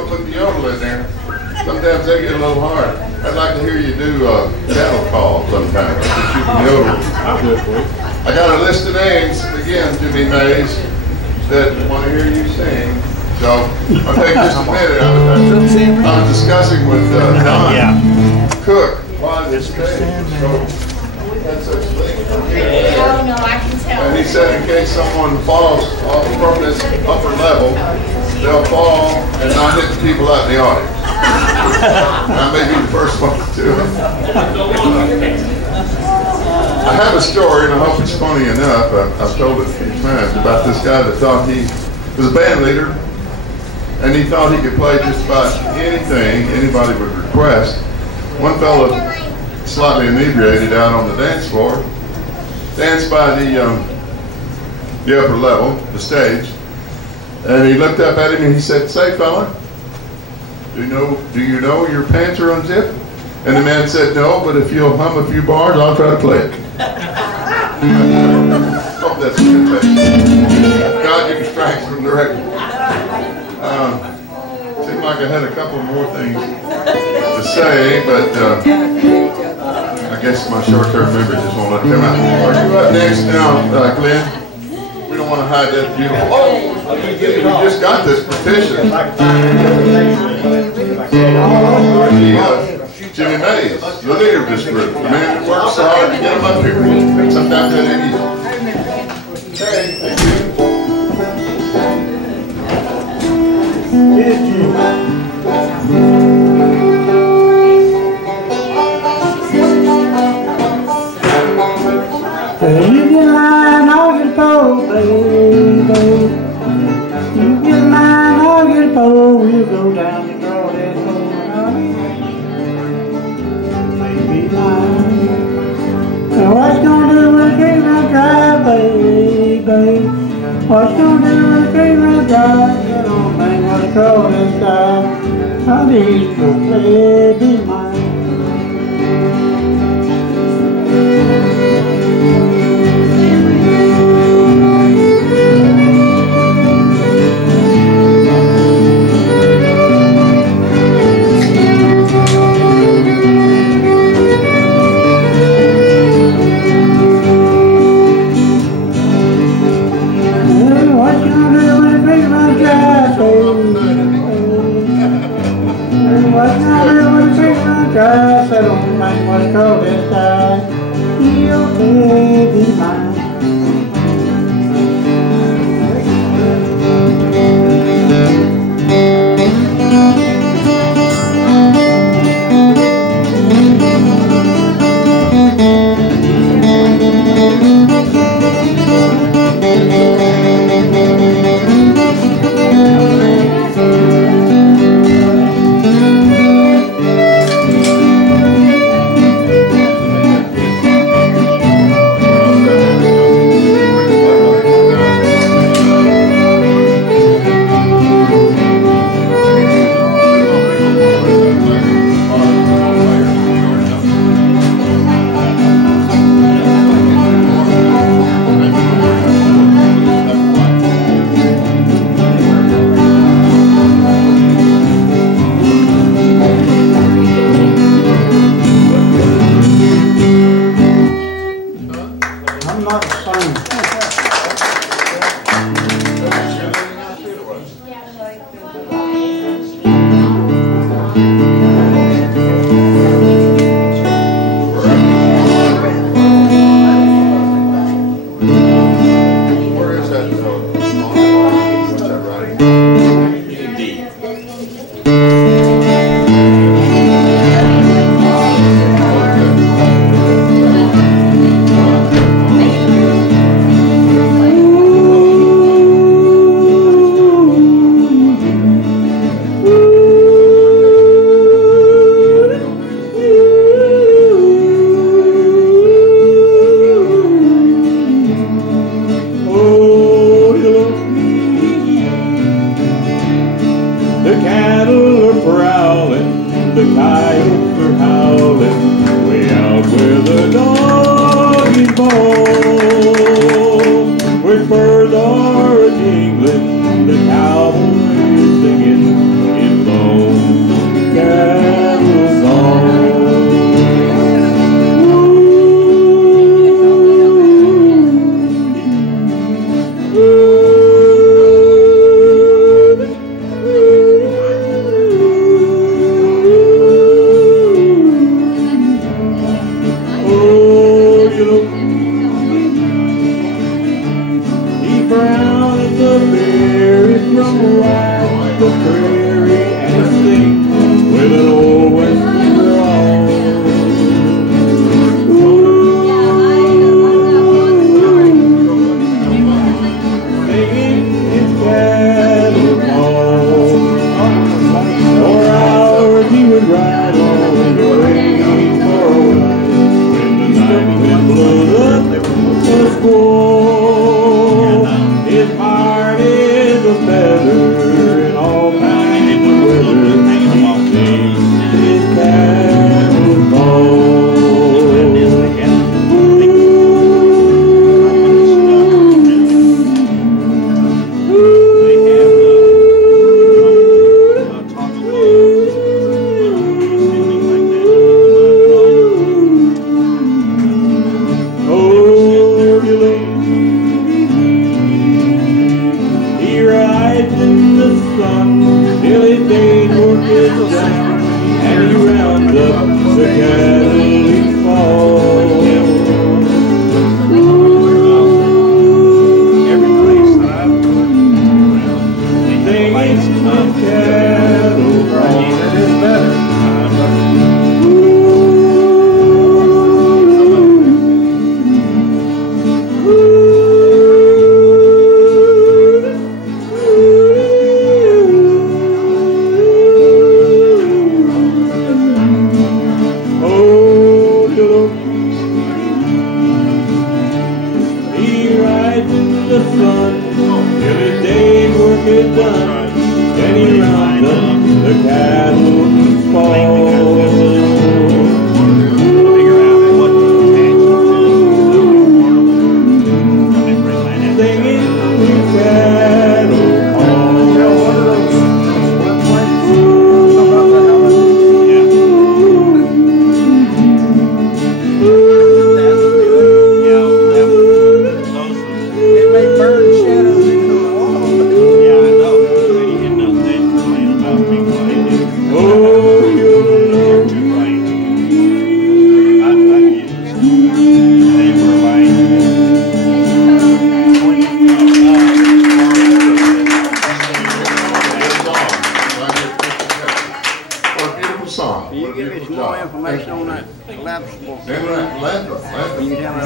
don't put the yodel in there, sometimes they get a little hard. I'd like to hear you do cattle call sometime. If you can yodel. I got a list of names, again, Jimmy Mays, that want to hear you sing. So I'll take just a minute. I was discussing with Don Cook on this stage. So we had such things. Oh no, I can tell. And he said in case someone falls off from this upper level, they'll fall and not hit the people out in the audience. I may be the first one to do it. I have a story, and I hope it's funny enough. I've told it a few times about this guy that thought he was a band leader, and he thought he could play just about anything anybody would request. One fellow, slightly inebriated out on the dance floor, danced by the upper level, the stage, and he looked up at him and he said, "Say, fella, do you know your pants are unzipped?" And the man said, "No, but if you'll hum a few bars, I'll try to play it." Hope that's a good thing. God, you can strike from the record. Seemed like I had a couple more things to say, but I guess my short-term memory just won't let them out. Are you up next now, Glenn? We don't want to hide that beautiful. Oh, we just got this petition. Jimmy Mays, the leader of this group, the man that works so hard to get them up here. Sometimes that ain't easy. Okay, thank you. You get mine, I'll get a pole, baby. You get mine, I'll get a pole. We'll go down the crawdad hole, honey. Baby mine. Now what's gonna do when the creek run dry, baby? What's gonna do when the creek run dry? That old thing with the crawdad style. Honey, so baby mine. I don't mind what I call this guy. He'll be mine. Whispers are a jingling, the cowboys singing in the prairie and sing with an old whiskey drawl. Singing his cattle call. For hours he would ride on the way for a while. When the night wind blows up a squall, his heart is a feather in all kinds of weather. He sings his cattle call.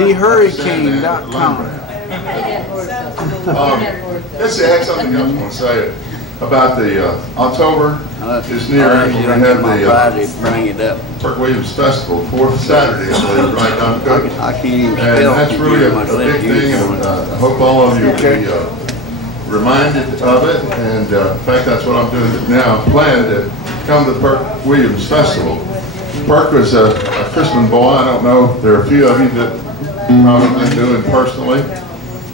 TheHurricane.com. Let's see, I had something else I want to say about the October is near. We're going to have the bring it up. Turk Williams Festival, 4th Saturday, I believe, right, Don Cook? I can't even And spell. that's really a big thing, and I hope all of you will be reminded of it. And in fact, that's what I'm doing now. I'm planning to come to the Turk Williams Festival. Perk was a Chriesman boy. I don't know. There are a few of you that probably knew him personally.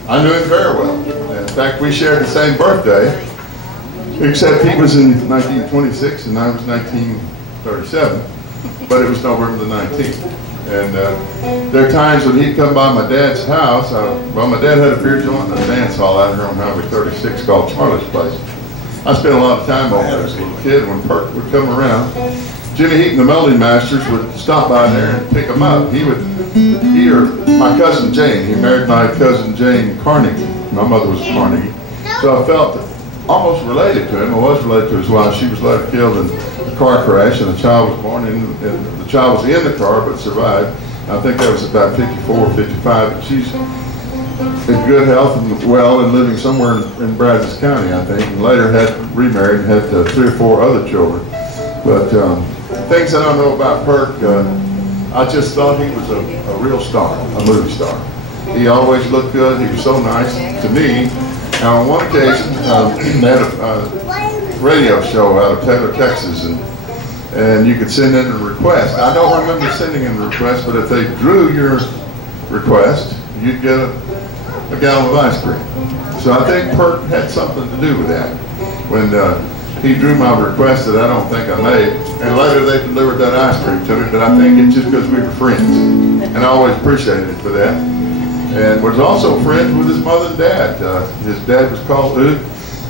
I knew him very well. In fact, we shared the same birthday, except he was in 1926 and I was 1937, but it was November the 19th. And there are times when he'd come by my dad's house. Well, my dad had a beer joint and a dance hall out here on Highway 36 called Charlie's Place. I spent a lot of time over there as a little kid. When Perk would come around, Jimmy Heaton, the Melody Masters, would stop by there and pick him up. He or my cousin Jane, he married my cousin Jane Carnegie. My mother was Carnegie. So I felt almost related to him. I was related to his wife. She was later killed in a car crash, and the child was born in, and the child was in the car but survived. I think that was about 54 or 55. And she's in good health and well and living somewhere in Brazos County, I think, and later had remarried and had 3 or 4 other children. But things I don't know about Perk, I just thought he was a real star, a movie star. He always looked good. He was so nice to me. Now, on one occasion, they had a radio show out of Taylor, Texas, and you could send in a request. I don't remember sending in a request, but if they drew your request, you'd get a gallon of ice cream. So I think Perk had something to do with that. When he drew my request that I don't think I made, and later they delivered that ice cream to me, but I think it's just because we were friends. And I always appreciated it for that. And was also friends with his mother and dad. His dad was called Oot.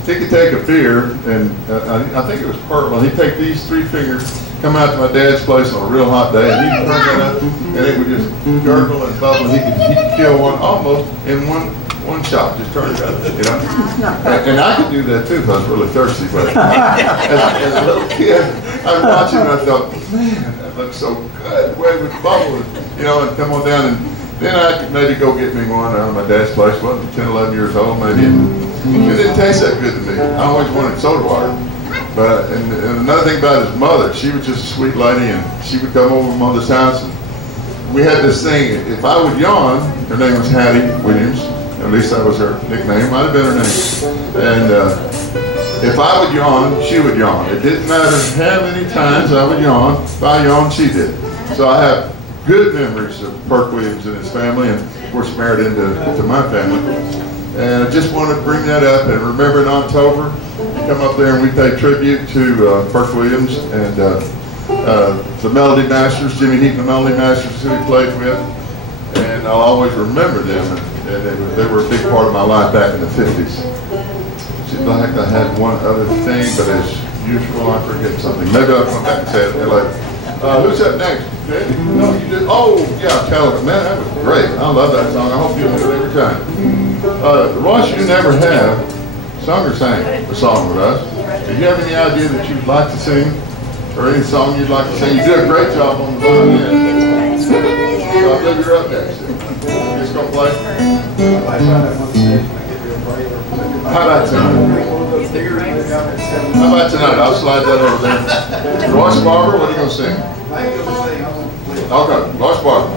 He could take a beer, and I think it was purple. He'd take these 3 fingers, come out to my dad's place on a real hot day, and he'd turn that up, and it would just gurgle and bubble. He could kill one almost in one one shot, just turn it up, you know. And I could do that too if I was really thirsty, but as a little kid, I was watching and I thought, man, that looks so good, the way it would bubble, you know, and come on down, and then I could maybe go get me one out of my dad's place. Wasn't 10, 11 years old maybe. It didn't taste that good to me. I always wanted soda water. But and another thing about his mother, she was just a sweet lady, and she would come over to Mother's house, and we had this thing. If I would yawn, her name was Hattie Williams. At least that was her nickname. Might have been her name. And if I would yawn, she would yawn. It didn't matter how many times I would yawn. If I yawned, she did. So I have good memories of Perk Williams and his family, and of course married into my family. And I just wanted to bring that up. And remember in October, come up there and we pay tribute to Perk Williams and the Melody Masters, Jimmy Heaton, the Melody Masters, who he played with. And I'll always remember them. And they were a big part of my life back in the 50s. Seems like I had one other thing, but as usual, I forget something. Maybe I'll come back and say it later. Who's up next? No, you did. Oh, yeah, Calvin. Man, that was great. I love that song. I hope you do it every time. Ross, you never have sung or sang a song with us. Do you have any idea that you'd like to sing, or any song you'd like to sing? You did a great job on the violin. So I believe you're up next. Just gonna play. How about tonight? How about tonight? I'll slide that over there. Ross Barber, what are you gonna sing? Okay, Ross Barber.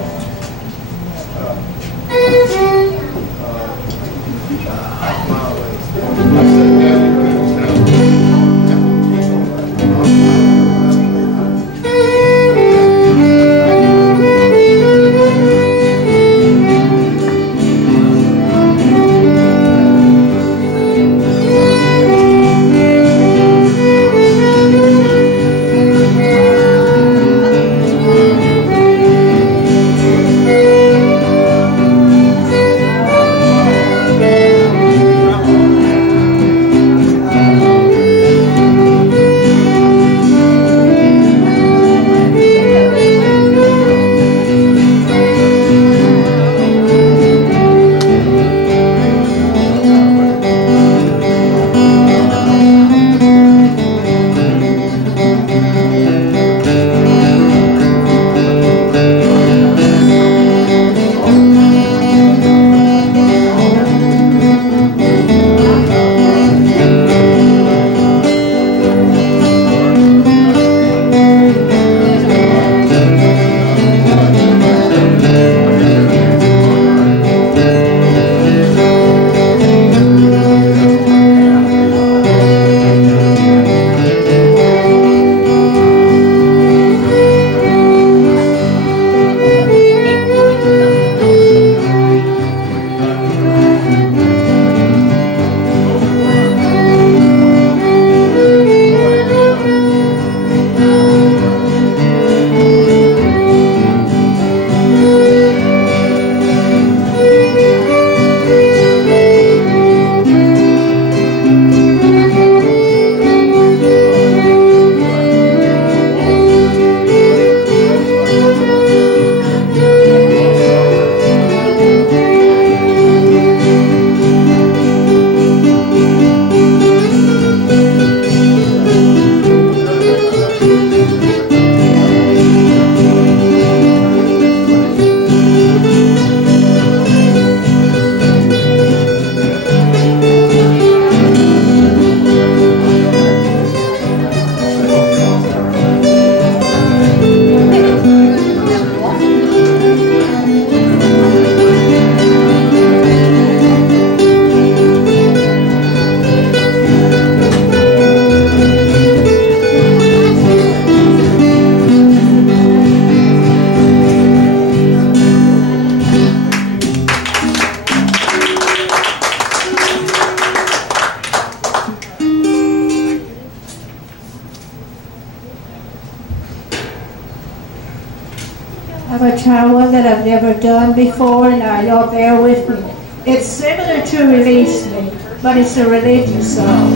I'm going to try one that I've never done before, and y'all bear with me. It's similar to Release Me, but it's a religious song.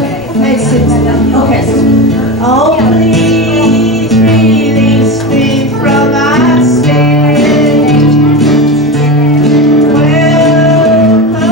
Okay. Okay. Oh, please release me from my sin. Welcome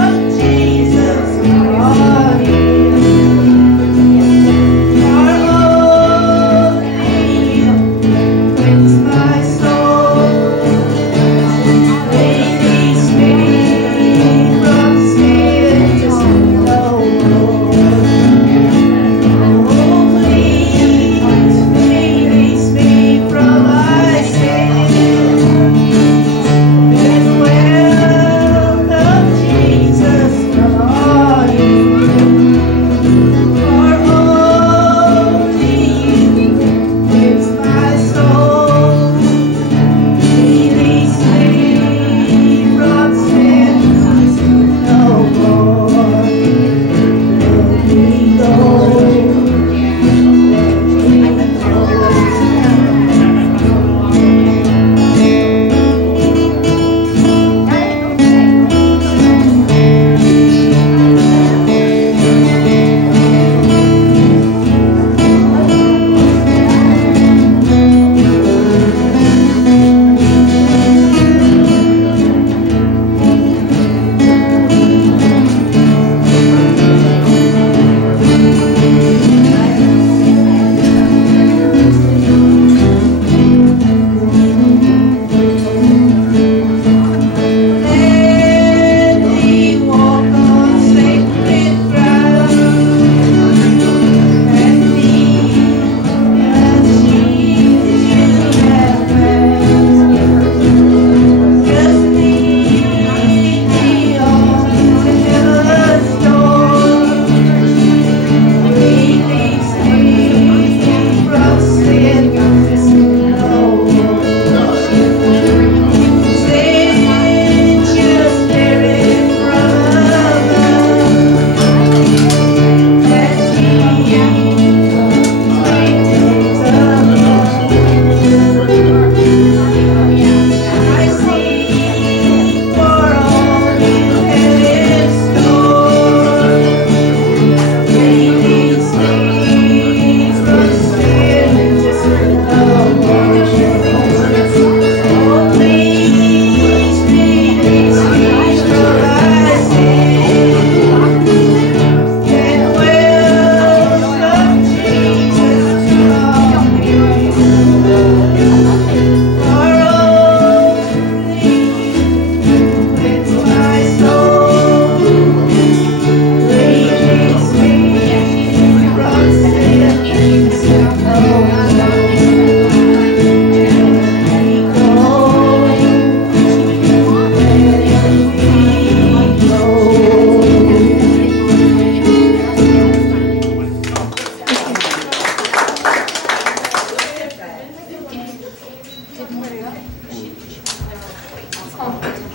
Oh.